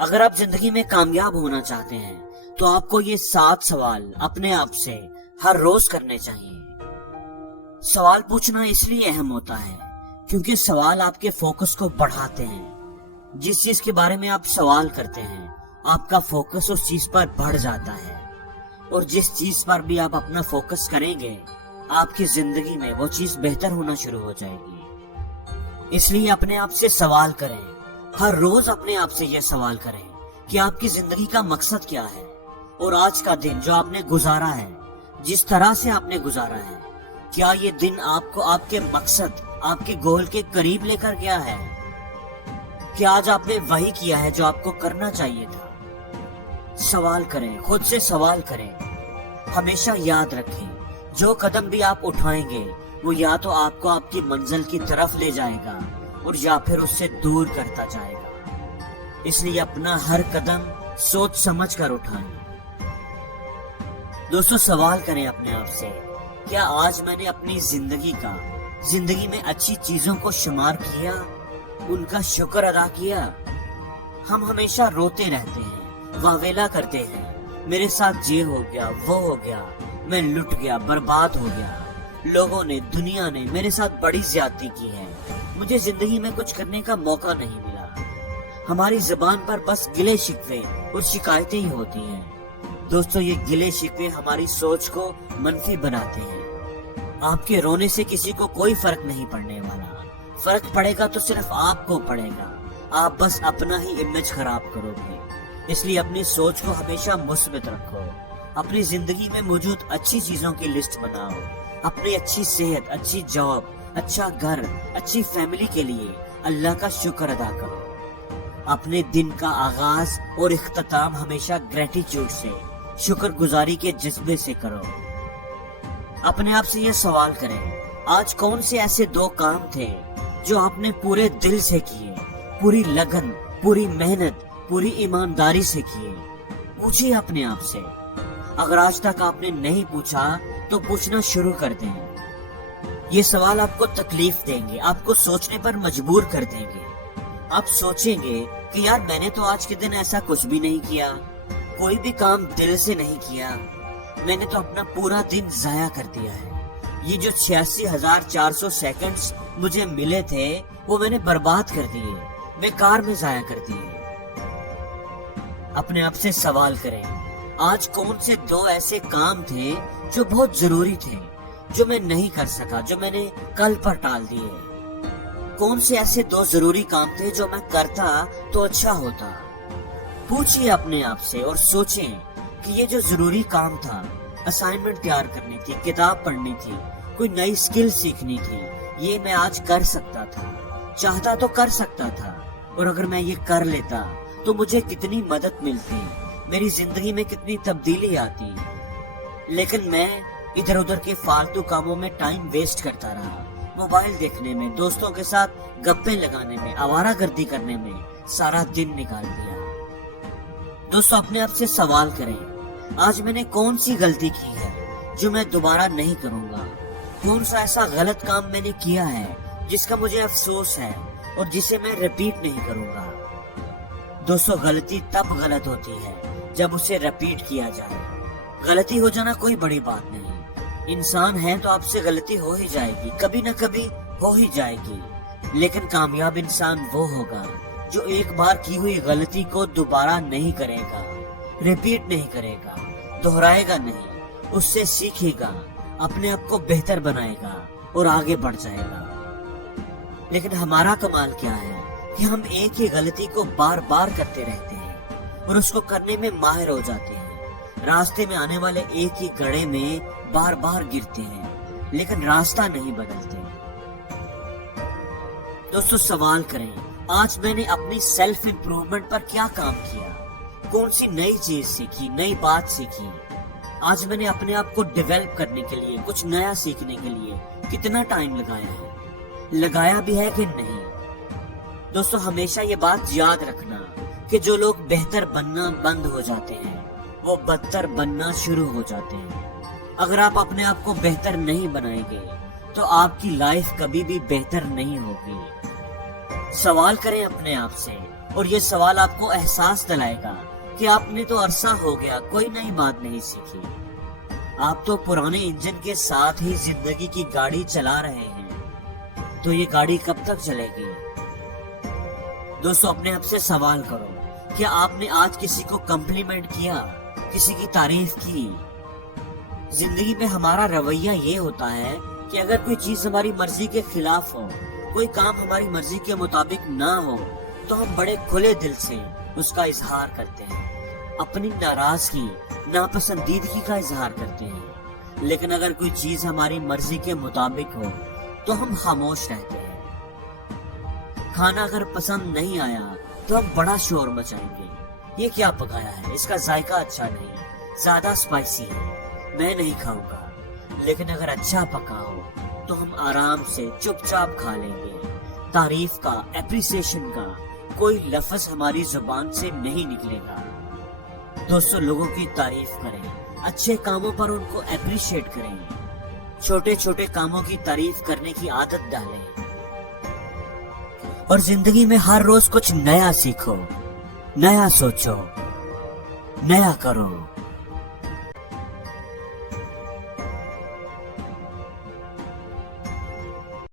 اگر آپ زندگی میں کامیاب ہونا چاہتے ہیں تو آپ کو یہ 7 سوال اپنے آپ سے ہر روز کرنے چاہیے۔ سوال پوچھنا اس لیے اہم ہوتا ہے کیونکہ سوال آپ کے فوکس کو بڑھاتے ہیں۔ جس چیز کے بارے میں آپ سوال کرتے ہیں آپ کا فوکس اس چیز پر بڑھ جاتا ہے، اور جس چیز پر بھی آپ اپنا فوکس کریں گے آپ کی زندگی میں وہ چیز بہتر ہونا شروع ہو جائے گی۔ اس لیے اپنے آپ سے سوال کریں، ہر روز اپنے آپ سے یہ سوال کریں کہ آپ کی زندگی کا مقصد کیا ہے، اور آج کا دن جو آپ نے گزارا ہے، جس طرح سے آپ نے گزارا ہے، کیا یہ دن آپ کو آپ کے مقصد، آپ کے گول کے قریب لے کر گیا ہے؟ کیا آج آپ نے وہی کیا ہے جو آپ کو کرنا چاہیے تھا؟ سوال کریں، خود سے سوال کریں۔ ہمیشہ یاد رکھیں جو قدم بھی آپ اٹھائیں گے وہ یا تو آپ کو آپ کی منزل کی طرف لے جائے گا اور یا پھر اس سے دور کرتا جائے گا۔ اس لیے اپنا ہر قدم سوچ سمجھ کر اٹھائیں۔ دوستو، سوال کریں اپنے آپ سے، کیا آج میں نے اپنی زندگی میں اچھی چیزوں کو شمار کیا، ان کا شکر ادا کیا؟ ہم ہمیشہ روتے رہتے ہیں، واویلا کرتے ہیں، میرے ساتھ یہ ہو گیا، وہ ہو گیا، میں لٹ گیا، برباد ہو گیا، لوگوں نے، دنیا نے میرے ساتھ بڑی زیادتی کی ہے، مجھے زندگی میں کچھ کرنے کا موقع نہیں ملا۔ ہماری زبان پر بس گلے شکوے اور شکایتیں ہی ہوتی ہیں۔ دوستو، یہ گلے شکوے ہماری سوچ کو منفی بناتے ہیں۔ آپ کے رونے سے کسی کو کوئی فرق نہیں پڑنے والا، فرق پڑے گا تو صرف آپ کو پڑے گا۔ آپ بس اپنا ہی امیج خراب کرو گے۔ اس لیے اپنی سوچ کو ہمیشہ مثبت رکھو، اپنی زندگی میں موجود اچھی چیزوں کی لسٹ بناؤ، اپنی اچھی صحت، اچھی جاب، اچھا گھر، اچھی فیملی کے لیے اللہ کا شکر ادا کرو۔ اپنے دن کا آغاز اور اختتام ہمیشہ گریٹیچیوڈ سے، شکر گزاری کے جذبے سے کرو۔ اپنے آپ سے یہ سوال کریں، آج کون سے ایسے 2 کام تھے جو آپ نے پورے دل سے کیے، پوری لگن، پوری محنت، پوری ایمانداری سے کیے؟ پوچھیے اپنے آپ سے۔ اگر آج تک آپ نے نہیں پوچھا تو پوچھنا شروع کر دیں۔ یہ سوال آپ کو تکلیف دیں گے، آپ کو سوچنے پر مجبور کر دیں گے۔ آپ سوچیں گے کہ یار میں نے تو آج کے دن ایسا کچھ بھی نہیں کیا، کوئی بھی کام دل سے نہیں کیا، میں نے تو اپنا پورا دن ضائع کر دیا ہے۔ یہ جو 86,400 سیکنڈز مجھے ملے تھے وہ میں نے برباد کر دیے، بیکار میں ضائع کر دیے۔ اپنے آپ سے سوال کریں، آج کون سے 2 ایسے کام تھے جو بہت ضروری تھے، جو میں نہیں کر سکا، جو میں نے کل پر ٹال دیے؟ کون سے ایسے 2 ضروری کام تھے جو میں کرتا تو اچھا ہوتا؟ پوچھئے اپنے آپ سے اور سوچیں کہ یہ جو ضروری کام تھا، اسائنمنٹ تیار کرنی تھی، کتاب پڑھنی تھی، کوئی نئی سکل سیکھنی تھی، یہ میں آج کر سکتا تھا، چاہتا تو کر سکتا تھا، اور اگر میں یہ کر لیتا تو مجھے کتنی مدد ملتی، میری زندگی میں کتنی تبدیلی آتی۔ لیکن میں ادھر ادھر کے فالتو کاموں میں ٹائم ویسٹ کرتا رہا، موبائل دیکھنے میں، دوستوں کے ساتھ گپیں لگانے میں، آوارہ گردی کرنے میں سارا دن نکال دیا۔ دوستو، اپنے آپ سے سوال کریں، آج میں نے کون سی غلطی کی ہے جو میں دوبارہ نہیں کروں گا؟ کون سا ایسا غلط کام میں نے کیا ہے جس کا مجھے افسوس ہے اور جسے میں ریپیٹ نہیں کروں گا؟ دوستو، غلطی تب غلط ہوتی ہے جب اسے ریپیٹ کیا جائے۔ غلطی ہو جانا کوئی بڑی بات نہیں، انسان ہے تو آپ سے غلطی ہو ہی جائے گی، کبھی نہ کبھی ہو ہی جائے گی۔ لیکن کامیاب انسان وہ ہوگا جو ایک بار کی ہوئی غلطی کو دوبارہ نہیں کرے گا، ریپیٹ نہیں کرے گا، دہرائے گا نہیں، اس سے سیکھے گا، اپنے آپ کو بہتر بنائے گا اور آگے بڑھ جائے گا۔ لیکن ہمارا کمال کیا ہے کہ ہم ایک ہی غلطی کو بار بار کرتے رہتے ہیں اور اس کو کرنے میں ماہر ہو جاتے ہیں، راستے میں آنے والے ایک ہی گڑھے میں بار بار گرتے ہیں لیکن راستہ نہیں بدلتے۔ دوستو، سوال کریں، آج میں نے اپنی سیلف امپروومنٹ پر کیا کام کیا؟ کون سی نئی چیز سیکھی، نئی بات سیکھی؟ آج میں نے اپنے آپ کو ڈیولپ کرنے کے لیے، کچھ نیا سیکھنے کے لیے کتنا ٹائم لگایا ہے؟ لگایا بھی ہے کہ نہیں؟ دوستو، ہمیشہ یہ بات یاد رکھنا کہ جو لوگ بہتر بننا بند ہو جاتے ہیں وہ بدتر بننا شروع ہو جاتے ہیں۔ اگر آپ اپنے آپ کو بہتر نہیں بنائیں گے تو آپ کی لائف کبھی بھی بہتر نہیں ہوگی۔ سوال کریں اپنے آپ سے، اور یہ سوال آپ کو احساس دلائے گا کہ آپ نے تو عرصہ ہو گیا کوئی نئی بات نہیں سیکھی، آپ تو پرانے انجن کے ساتھ ہی زندگی کی گاڑی چلا رہے ہیں، تو یہ گاڑی کب تک چلے گی؟ دوستو اپنے آپ سے سوال کرو، کیا آپ نے آج کسی کو کمپلیمنٹ کیا، کسی کی تعریف کی؟ زندگی میں ہمارا رویہ یہ ہوتا ہے کہ اگر کوئی چیز ہماری مرضی کے خلاف ہو، کوئی کام ہماری مرضی کے مطابق نہ ہو، تو ہم بڑے کھلے دل سے اس کا اظہار کرتے ہیں، اپنی ناراضگی، ناپسندیدگی کا اظہار کرتے ہیں۔ لیکن اگر کوئی چیز ہماری مرضی کے مطابق ہو تو ہم خاموش رہتے ہیں۔ کھانا اگر پسند نہیں آیا تو ہم بڑا شور مچائیں گے، یہ کیا پکایا ہے، اس کا ذائقہ اچھا نہیں، زیادہ اسپائسی ہے، میں نہیں کھاؤں گا۔ لیکن اگر اچھا پکا ہو تو ہم آرام سے چپ چاپ کھا لیں گے۔ تعریف کا، اپریسیشن کا کوئی لفظ ہماری زبان سے نہیں نکلے گا۔ دوستو لوگوں کی تعریف کریں، اچھے کاموں پر ان کو اپریشیٹ کریں، چھوٹے چھوٹے کاموں کی تعریف کرنے کی عادت ڈالیں، اور زندگی میں ہر روز کچھ نیا سیکھو، نیا سوچو، نیا کرو۔